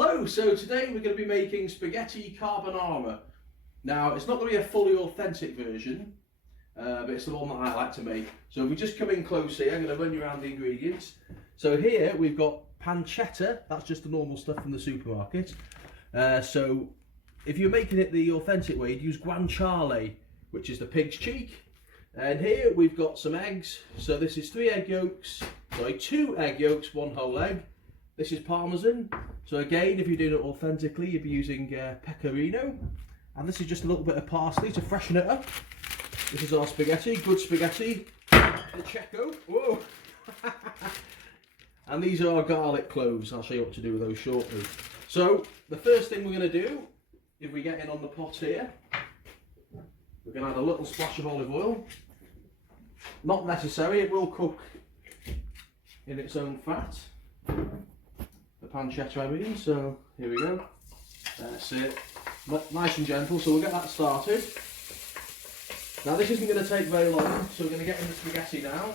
Hello, so today we're going to be making spaghetti carbonara. Now, it's not going to be a fully authentic version, but it's the one that I like to make. So if we just come in close here, I'm going to run you around the ingredients. So here we've got pancetta, that's just the normal stuff from the supermarket. So if you're making it the authentic way, you'd use guanciale, which is the pig's cheek. And here we've got some eggs. So this is 2 egg yolks, 1 whole egg. This is parmesan. So again, if you're doing it authentically, you'd be using pecorino. And this is just a little bit of parsley to freshen it up. This is our spaghetti, good spaghetti. The Checo. Whoa! And these are our garlic cloves. I'll show you what to do with those shortly. So the first thing we're going to do, if we get in on the pot here, we're going to add a little splash of olive oil. Not necessary, it will cook in its own fat. The pancetta I mean, so here we go. That's it. Nice and gentle, so we'll get that started. Now this isn't going to take very long, so we're going to get in the spaghetti now.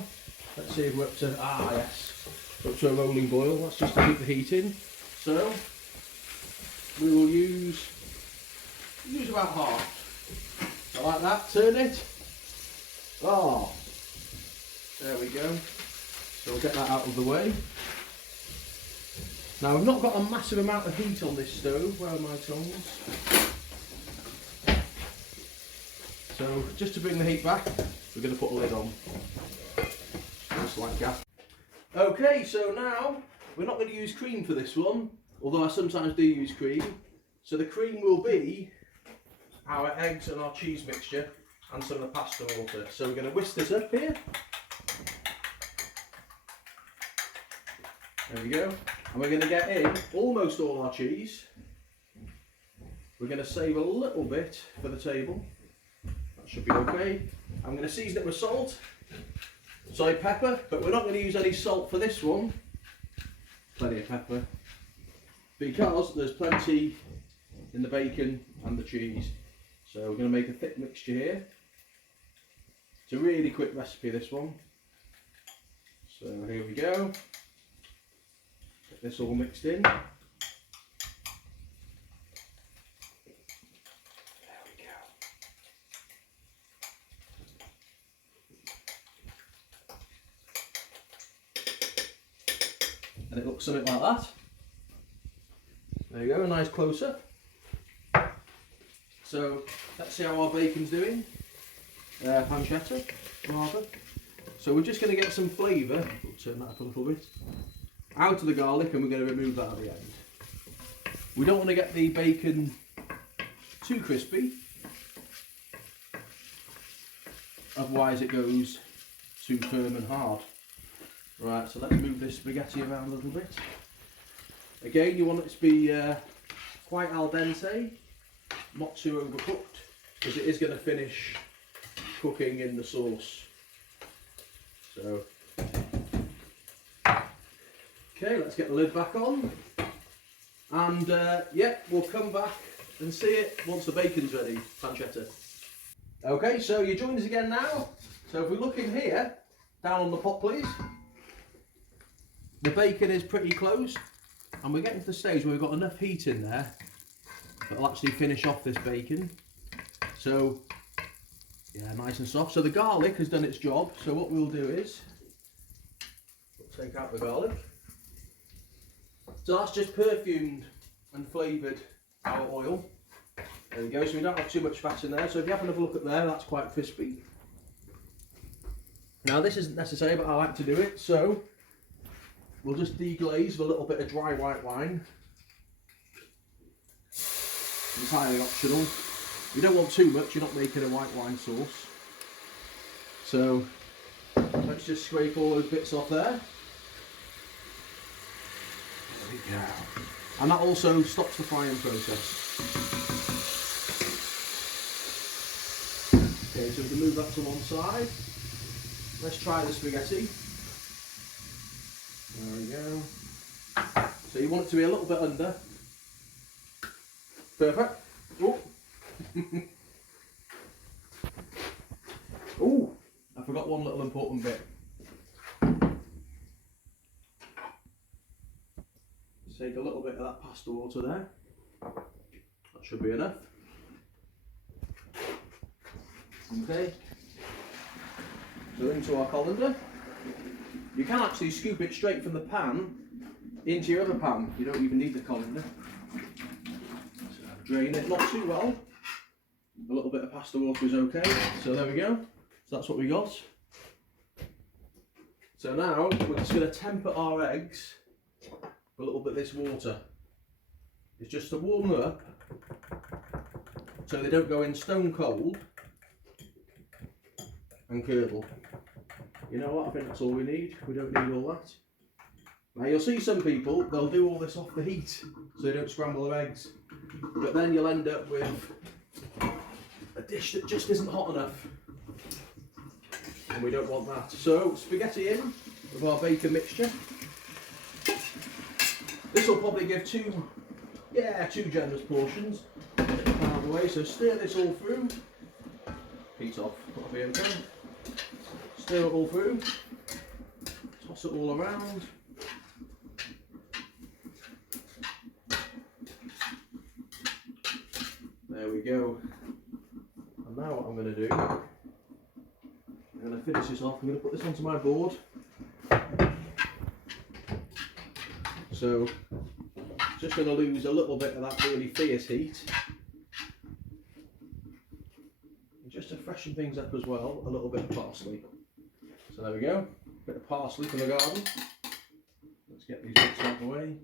Let's see if we're up to, up to a rolling boil. That's just to keep the heat in. So we will use about half. So like that, turn it. Oh, there we go. So we'll get that out of the way. Now we've not got a massive amount of heat on this stove. Where are my tongs? So just to bring the heat back, we're going to put a lid on. Just like that. Okay, so now we're not going to use cream for this one, although I sometimes do use cream. So the cream will be our eggs and our cheese mixture and some of the pasta water. So we're going to whisk this up here. There we go. And we're going to get in almost all our cheese. We're going to save a little bit for the table. That should be okay. I'm going to season it with salt, soy pepper, but we're not going to use any salt for this one. Plenty of pepper. Because there's plenty in the bacon and the cheese. So we're going to make a thick mixture here. It's a really quick recipe, this one. So here we go. Get this all mixed in. There we go. And it looks something like that. There you go, a nice close-up. So let's see how our bacon's doing. Pancetta, rather. So we're just going to get some flavour. We'll turn that up a little bit. Out of the garlic, and we're going to remove that at the end. We don't want to get the bacon too crispy, otherwise it goes too firm and hard. Right, so let's move this spaghetti around a little bit. Again, you want it to be quite al dente, not too overcooked, because it is going to finish cooking in the sauce. So, okay, let's get the lid back on, and yeah, we'll come back and see it once the bacon's ready, pancetta. Okay, so you join us again now. So if we look in here, down on the pot please, the bacon is pretty close, and we're getting to the stage where we've got enough heat in there that will actually finish off this bacon. So, yeah, nice and soft. So the garlic has done its job, so what we'll do is, we'll take out the garlic. So that's just perfumed and flavoured our oil. There we go, so we don't have too much fat in there. So if you have another look at there, that's quite crispy. Now this isn't necessary, but I like to do it, so we'll just deglaze with a little bit of dry white wine. Entirely optional. You don't want too much, you're not making a white wine sauce. So let's just scrape all those bits off there. There we go. And that also stops the frying process. Okay, so we can move that to one side. Let's try the spaghetti. There we go. So you want it to be a little bit under. Perfect. Oh. Oh, I forgot one little important bit. take a little bit of that pasta water there. That should be enough. Okay. So into our colander. You can actually scoop it straight from the pan into your other pan. You don't even need the colander. So drain it not too well. A little bit of pasta water is okay. So there we go. So that's what we got. So now we're just going to temper our eggs with a little bit of this water. It's just to warm them up so they don't go in stone cold and curdle. You know what, I think that's all we need. We don't need all that. Now you'll see some people, they'll do all this off the heat so they don't scramble their eggs. But then you'll end up with a dish that just isn't hot enough. And we don't want that. So spaghetti in with our bacon mixture. This will probably give two generous portions. Out of the way, so stir this all through. Heat off, that'll be okay. Stir it all through. Toss it all around. There we go. And now what I'm going to do, I'm going to finish this off. I'm going to put this onto my board. So, just going to lose a little bit of that really fierce heat. And just to freshen things up as well, a little bit of parsley. So there we go, a bit of parsley from the garden. Let's get these bits out of the way.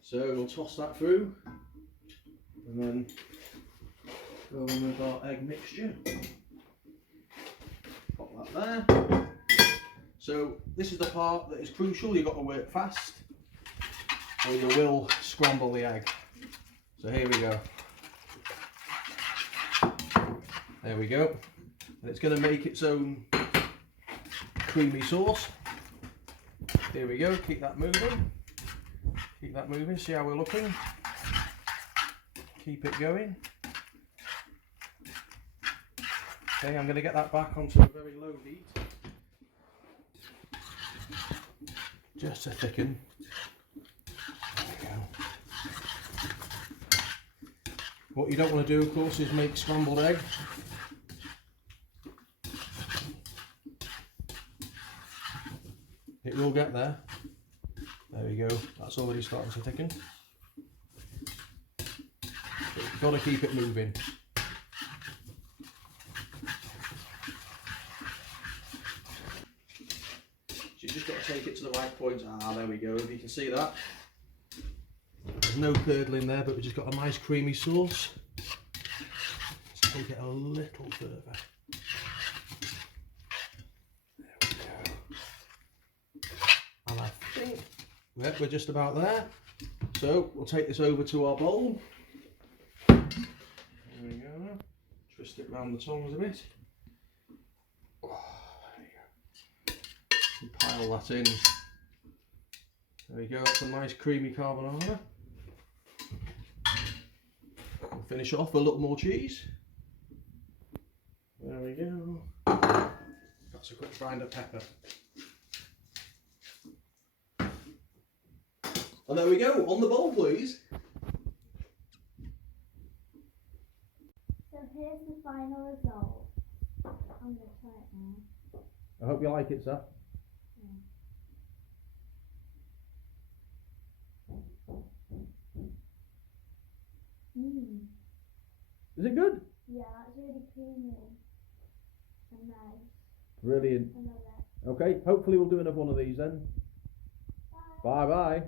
So we'll toss that through, and then go in with our egg mixture. Pop that there. So this is the part that is crucial. You've got to work fast or you will scramble the egg. So here we go. There we go. And it's going to make its own creamy sauce. Here we go, keep that moving. Keep that moving, see how we're looking. Keep it going. Okay, I'm going to get that back onto a very low heat. Just to thicken. There we go. What you don't want to do, of course, is make scrambled egg. It will get there. There we go, that's already starting to thicken. But you've got to keep it moving. So you just got to take it to the right point. Ah, there we go, if you can see that. There's no curdling there, but we've just got a nice creamy sauce. Let's take it a little further. Yep, we're just about there. So we'll take this over to our bowl. There we go. Twist it round the tongs a bit. Oh, there you go. And pile that in. There we go. That's a nice creamy carbonara. We'll finish off with a little more cheese. There we go. That's a quick grind of pepper. And there we go, on the bowl please. So here's the final result. I'm going to try it now. I hope you like it, sir. Is it good? Yeah, it's really creamy and nice. Brilliant. I love it. Okay, hopefully we'll do another one of these then. Bye. Bye bye.